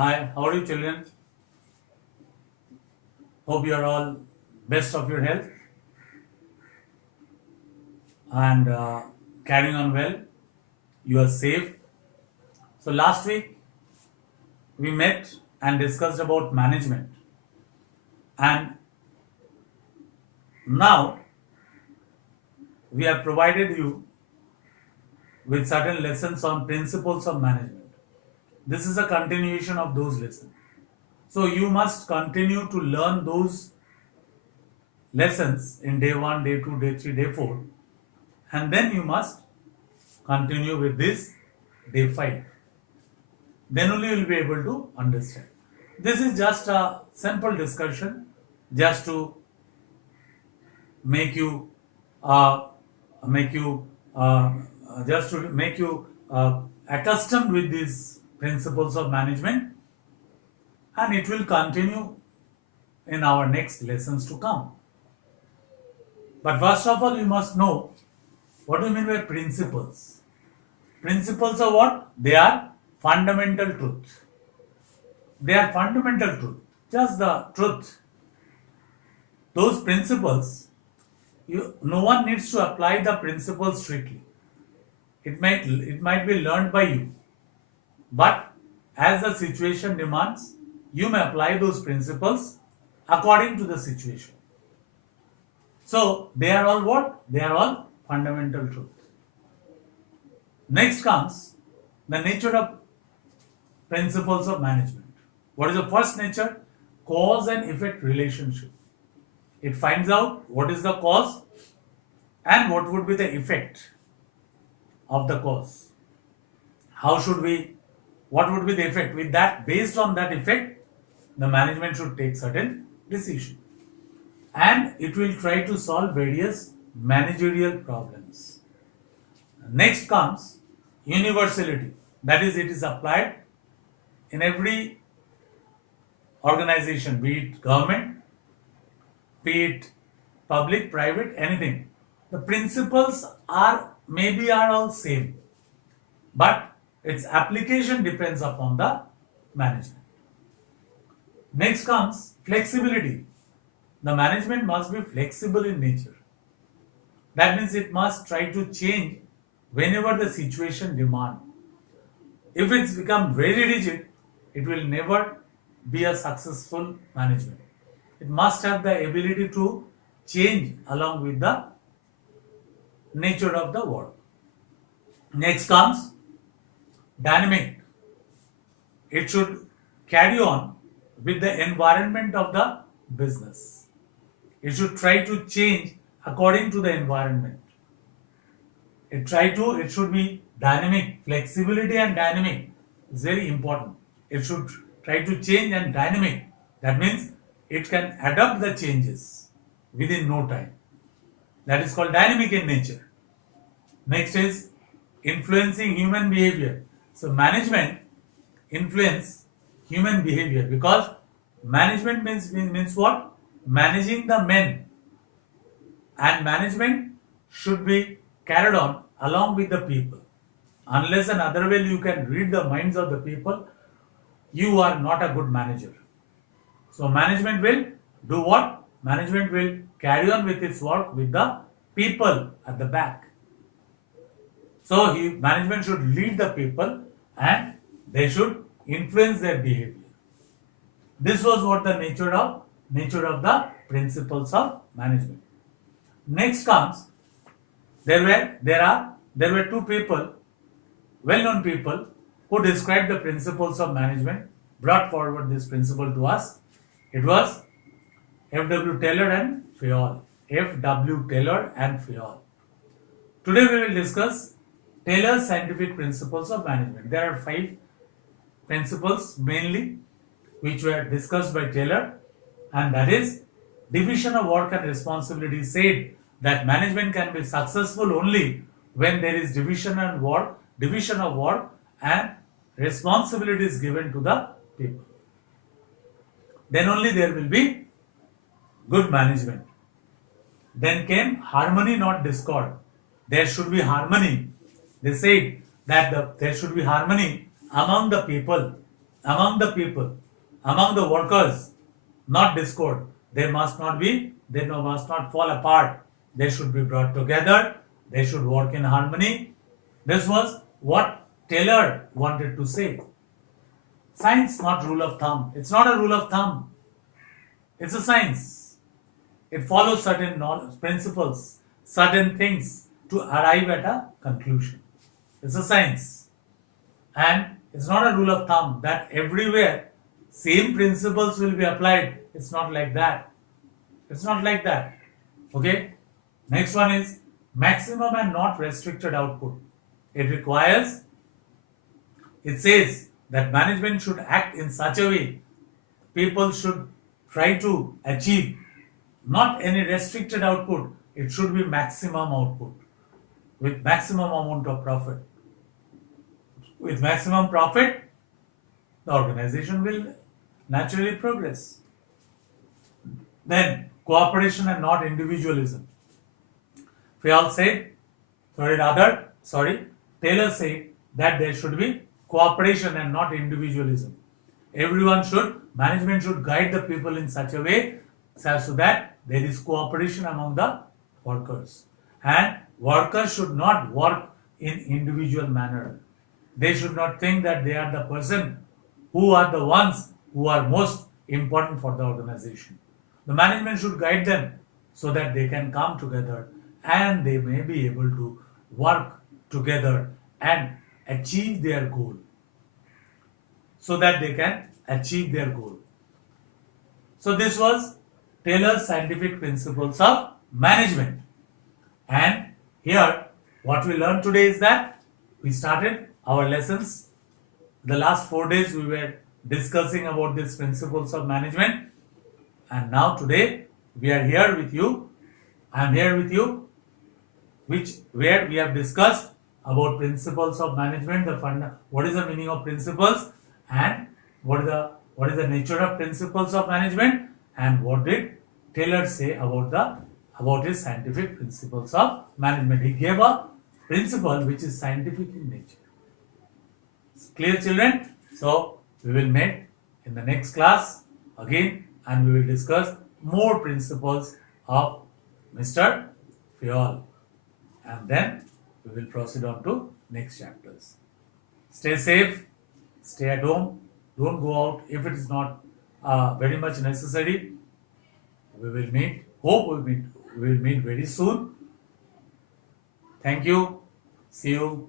Hi, how are you children? Hope you are all best of your health and carrying on well. You are safe. So last week we met and discussed about management, and now we have provided you with certain lessons on principles of management. This is a continuation of those lessons. So you must continue to learn those lessons in day 1, day 2, day 3, day 4, and then you must continue with this day 5. Then only you will be able to understand. This is just a simple discussion, just to make you, uh, make you, just to make you accustomed with these principles of management, and it will continue in our next lessons to come. But first of all, you must know what do you mean by principles. Principles are what? They are fundamental truth. They are fundamental truth, just the truth. Those principles, no one needs to apply the principles strictly. It might be learned by you, but as the situation demands, you may apply those principles according to the situation. So they are all what? They are all fundamental truth. Next comes the nature of principles of management. What is the first nature? Cause and effect relationship. It finds out what is the cause and what would be the effect of the cause. What would be the effect? With that, based on that effect, the management should take certain decision. And it will try to solve various managerial problems. Next comes universality. That is, it is applied in every organization, be it government, be it public, private, anything. The principles are all same, but its application depends upon the management. Next comes flexibility. The management must be flexible in nature. That means it must try to change whenever the situation demands. If it's become very rigid, it will never be a successful management. It must have the ability to change along with the nature of the work. Next comes dynamic. It should carry on with the environment of the business. It should try to change according to the environment. It should be dynamic. Flexibility and dynamic is very important. It should try to change and dynamic. That means it can adapt the changes within no time. That is called dynamic in nature. Next is influencing human behavior. So management influence human behavior, because management means what? Managing the men, and management should be carried on along with the people. Unless and other way you can read the minds of the people, you are not a good manager. So management will do what? Management will carry on with its work with the people at the back. So management should lead the people and they should influence their behavior. This was what the nature of the principles of management. Next comes, there were two people, well-known people, who described the principles of management, brought forward this principle to us. It was F.W. Taylor and Fayol. F.W. Taylor and Fayol. Today we will discuss Taylor's scientific principles of management. There are 5 principles mainly which were discussed by Taylor, and that is division of work and responsibility. Said that management can be successful only when there is division of work and responsibilities given to the people. Then only there will be good management. Then came harmony, not discord. There should be harmony. They said that there should be harmony among the people. among the people, among the workers, not discord. They must not fall apart. They should be brought together. They should work in harmony. This was what Taylor wanted to say. Science, not rule of thumb. It's not a rule of thumb. It's a science. It follows certain principles, certain things to arrive at a conclusion. It's a science. And it's not a rule of thumb that everywhere same principles will be applied. It's not like that. It's not like that. Okay? Next one is maximum and not restricted output. It says that management should act in such a way people should try to achieve not any restricted output. It should be maximum output with maximum amount of profit. With maximum profit, the organization will naturally progress. Then, cooperation and not individualism. Taylor said that there should be cooperation and not individualism. Management should guide the people in such a way so that there is cooperation among the workers. And workers should not work in individual manner. They should not think that they are the person who are the ones who are most important for the organization. The management should guide them so that they can come together and they may be able to work together and achieve their goal. So that they can achieve their goal. So this was Taylor's scientific principles of management. And here what we learned today is that we started our lessons. The last 4 days we were discussing about these principles of management. And now today we are here with you. I am here with you where we have discussed about principles of management, what is the meaning of principles and what is the nature of principles of management and what did Taylor say about his scientific principles of management. He gave a principle which is scientific in nature. Clear, children? So we will meet in the next class again and we will discuss more principles of Mr. Fayol, and then we will proceed on to next chapters. Stay safe, stay at home, don't go out if it is not very much necessary. We will meet, we will meet very soon. Thank you. See you.